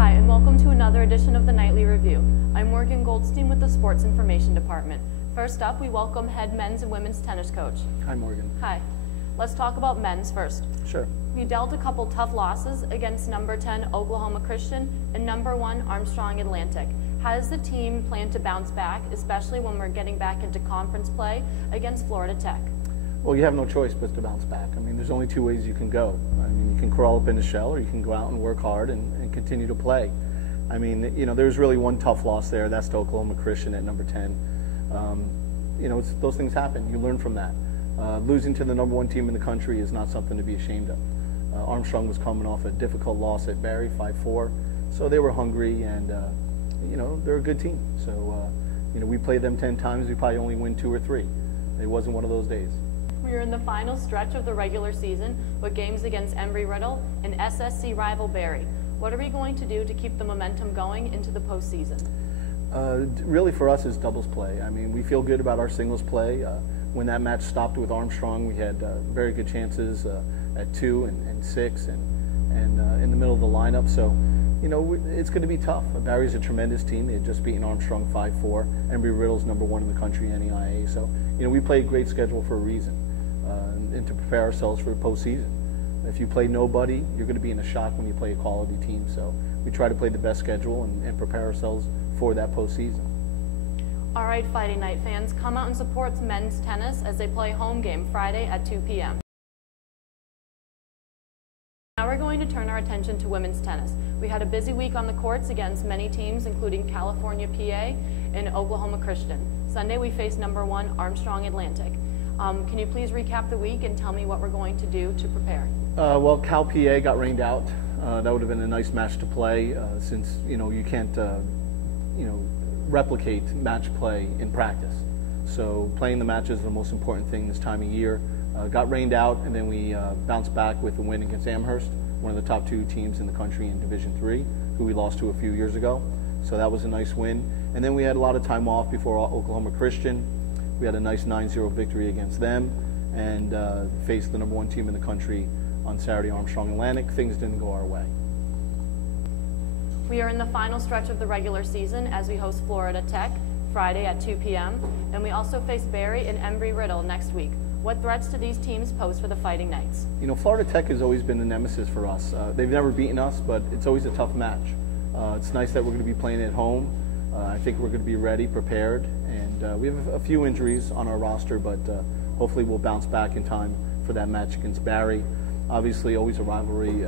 Hi, and welcome to another edition of the Nightly Review. I'm Morgan Goldstein with the Sports Information Department. First up, we welcome head men's and women's tennis coach. Hi, Morgan. Hi. Let's talk about men's first. Sure. We dealt a couple tough losses against number 10 Oklahoma Christian and number 1 Armstrong Atlantic. How does the team plan to bounce back, especially when we're getting back into conference play against Florida Tech? Well, you have no choice but to bounce back. I mean, there's only two ways you can go. I mean, you can crawl up in a shell, or you can go out and work hard and continue to play. I mean, you know, there's really one tough loss there. That's to Oklahoma Christian at number 10. You know, those things happen. You learn from that. Losing to the number 1 team in the country is not something to be ashamed of. Armstrong was coming off a difficult loss at Barry, 5-4. So they were hungry, and, you know, they're a good team. So, you know, we play them 10 times. We probably only win 2 or 3. It wasn't one of those days. We are in the final stretch of the regular season with games against Embry-Riddle and SSC rival Barry. What are we going to do to keep the momentum going into the postseason? Really for us is doubles play. I mean, we feel good about our singles play. When that match stopped with Armstrong, we had very good chances at 2 and 6 and in the middle of the lineup. So, you know, it's going to be tough. Barry's a tremendous team. They had just beaten Armstrong 5-4. Embry-Riddle's number 1 in the country, NEIA. So, you know, we play a great schedule for a reason. And to prepare ourselves for the postseason. If you play nobody, you're going to be in a shock when you play a quality team. So we try to play the best schedule and prepare ourselves for that postseason. All right, Fighting Night fans, come out and support men's tennis as they play home game Friday at 2 p.m. Now we're going to turn our attention to women's tennis. We had a busy week on the courts against many teams, including California PA and Oklahoma Christian. Sunday we faced number 1 Armstrong Atlantic. Can you please recap the week and tell me what we're going to do to prepare? Well, Cal PA got rained out. That would have been a nice match to play since, you know, you can't, you know, replicate match play in practice. So playing the match is the most important thing this time of year. Got rained out, and then we bounced back with a win against Amherst, one of the top 2 teams in the country in Division III, who we lost to a few years ago. So that was a nice win. And then we had a lot of time off before Oklahoma Christian. We had a nice 9-0 victory against them and faced the number 1 team in the country on Saturday, Armstrong Atlantic. Things didn't go our way. We are in the final stretch of the regular season as we host Florida Tech Friday at 2 p.m. and we also face Barry and Embry-Riddle next week. What threats do these teams pose for the Fighting Knights? You know, Florida Tech has always been a nemesis for us. They've never beaten us, but it's always a tough match. It's nice that we're going to be playing at home. I think we're going to be ready, prepared, and we have a few injuries on our roster, but hopefully we'll bounce back in time for that match against Barry. Obviously, always a rivalry.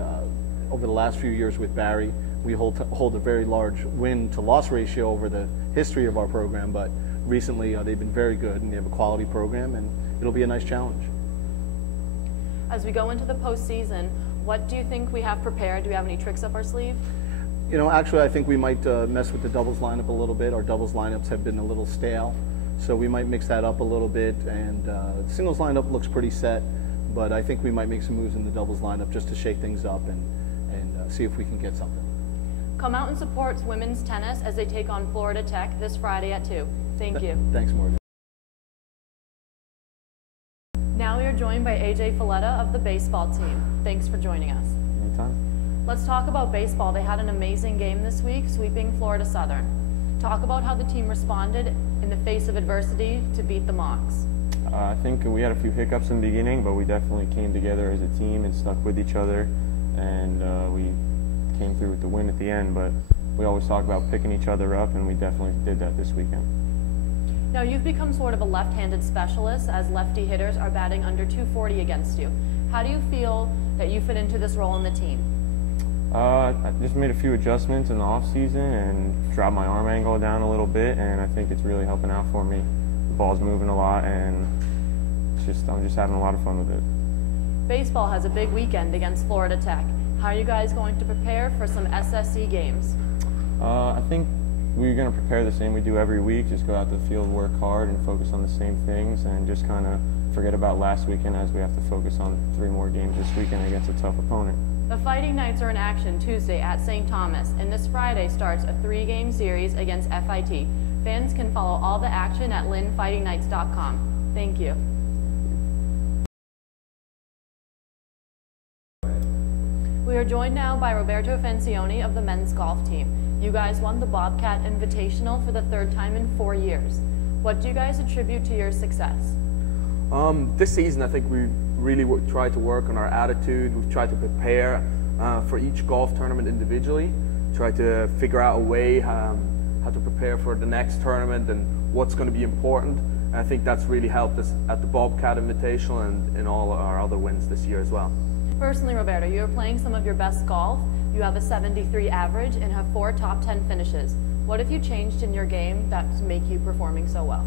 Over the last few years with Barry, we hold a very large win-to-loss ratio over the history of our program, but recently they've been very good, and they have a quality program, and it'll be a nice challenge. As we go into the postseason, what do you think we have prepared? Do we have any tricks up our sleeve? You know, actually, I think we might mess with the doubles lineup a little bit. Our doubles lineups have been a little stale, so we might mix that up a little bit. And the singles lineup looks pretty set, but I think we might make some moves in the doubles lineup just to shake things up and see if we can get something. Come out and support women's tennis as they take on Florida Tech this Friday at 2. Thank you. Thanks, Morgan. Now we are joined by AJ Filetta of the baseball team. Thanks for joining us. Anytime. Let's talk about baseball. They had an amazing game this week, sweeping Florida Southern. Talk about how the team responded in the face of adversity to beat the Mocs. I think we had a few hiccups in the beginning, but we definitely came together as a team and stuck with each other, and we came through with the win at the end. But we always talk about picking each other up, and we definitely did that this weekend. Now, you've become sort of a left-handed specialist as lefty hitters are batting under 240 against you. How do you feel that you fit into this role in the team? I just made a few adjustments in the off-season and dropped my arm angle down a little bit, and I think it's really helping out for me. The ball's moving a lot, and I'm just having a lot of fun with it. Baseball has a big weekend against Florida Tech. How are you guys going to prepare for some SSC games? I think we're going to prepare the same we do every week, just go out to the field, work hard, and focus on the same things, and just kind of forget about last weekend as we have to focus on 3 more games this weekend against a tough opponent. The Fighting Knights are in action Tuesday at St. Thomas, and this Friday starts a 3-game series against FIT. Fans can follow all the action at linfightingknights.com. Thank you. We are joined now by Roberto Fancioni of the men's golf team. You guys won the Bobcat Invitational for the third time in 4 years. What do you guys attribute to your success? This season, I think we really tried to work on our attitude. We've tried to prepare for each golf tournament individually, try to figure out a way how to prepare for the next tournament and what's going to be important. And I think that's really helped us at the Bobcat Invitational and in all our other wins this year as well. Personally, Roberto, you are playing some of your best golf. You have a 73 average and have 4 top 10 finishes. What have you changed in your game that make you performing so well?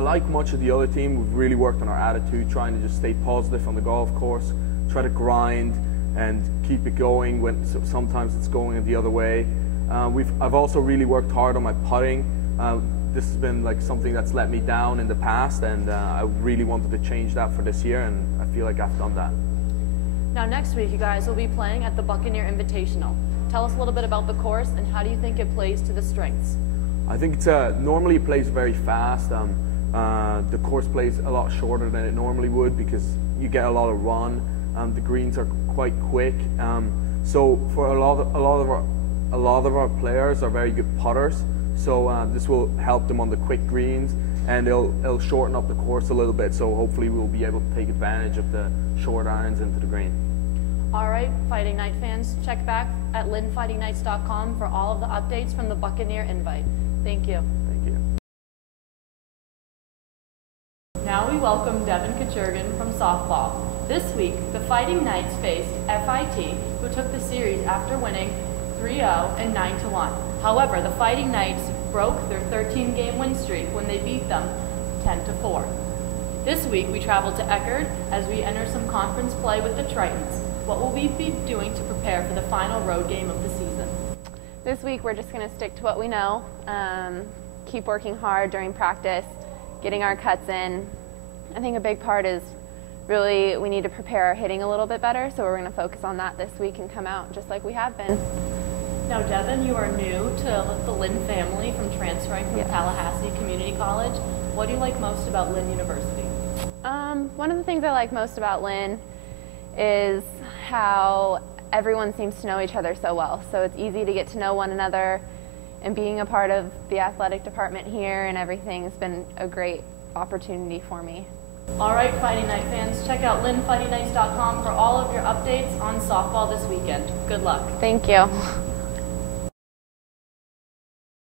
Like much of the other team, we've really worked on our attitude, trying to just stay positive on the golf course, try to grind and keep it going when sometimes it's going the other way. I've also really worked hard on my putting. This has been like something that's let me down in the past, and I really wanted to change that for this year, and I feel like I've done that. Now next week you guys will be playing at the Buccaneer Invitational. Tell us a little bit about the course and how do you think it plays to the strengths? I think it's normally it plays very fast. The course plays a lot shorter than it normally would because you get a lot of run. The greens are quite quick. So for a lot of our players are very good putters. So this will help them on the quick greens, and it'll shorten up the course a little bit. So hopefully we'll be able to take advantage of the short irons into the green. All right, Fighting Night fans, check back at linfightingnights.com for all of the updates from the Buccaneer Invite. Thank you. Thank you. Now we welcome Devin Kuchergin from softball. This week, the Fighting Knights faced FIT, who took the series after winning 3-0 and 9-1. However, the Fighting Knights broke their 13-game win streak when they beat them 10-4. This week, we traveled to Eckerd as we enter some conference play with the Tritons. What will we be doing to prepare for the final road game of the season? This week, we're just going to stick to what we know, keep working hard during practice, getting our cuts in. I think a big part is really we need to prepare our hitting a little bit better, so we're going to focus on that this week and come out just like we have been. Now, Devin, you are new to the Lynn family from transferring from Tallahassee Community College. What do you like most about Lynn University? One of the things I like most about Lynn is how everyone seems to know each other so well. So it's easy to get to know one another, and being a part of the athletic department here and everything has been a great opportunity for me. All right, Fighting Night fans, check out linfightingnights.com for all of your updates on softball this weekend. Good luck. Thank you.